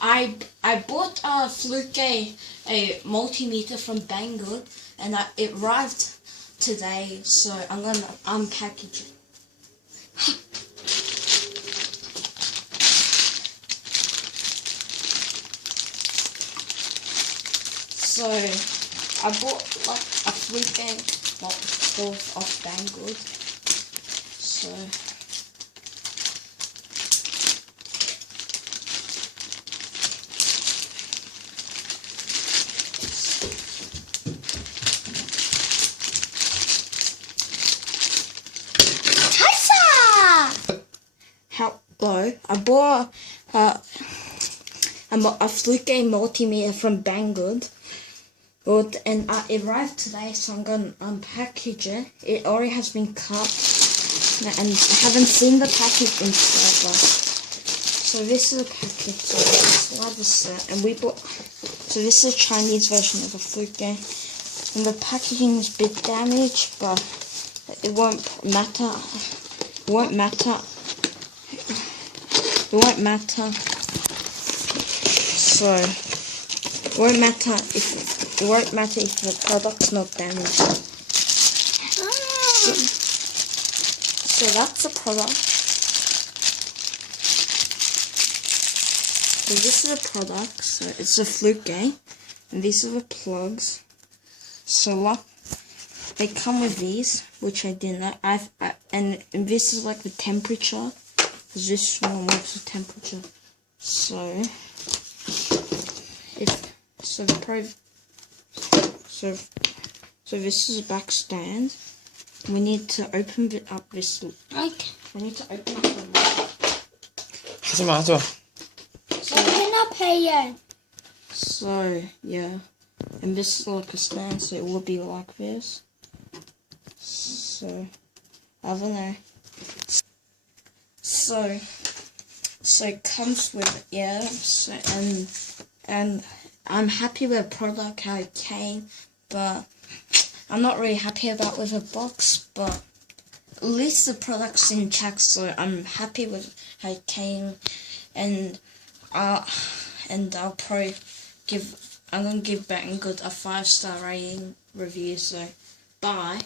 I bought a Fluke a multimeter from Banggood, and it arrived today, so I'm gonna unpackage it. So I bought like a Fluke multimeter off Banggood. So hello, I bought a Fluke multimeter from Banggood, and it arrived today, so I'm going to unpackage it. It already has been cut, and I haven't seen the package in forever. So this is a package, so it's like a set, and we bought, so this is a Chinese version of a Fluke, and the packaging is a bit damaged, but it won't matter. It won't matter. It won't matter. So it won't matter if the product's not damaged. So that's the product. So this is the product. So it's a Fluke, and these are the plugs. So they come with these, which I didn't know. And this is like the temperature. This one works with temperature. So this is a back stand. We need to open it up this. Okay. We need to open up the. 하지마. Open up here. So yeah, and this is like a stand, so it will be like this. So I don't know. So it comes with and I'm happy with the product how it came, but I'm not really happy about with the box, but at least the product's intact, so I'm happy with how it came, and I'm gonna give Banggood a 5-star rating review, so bye.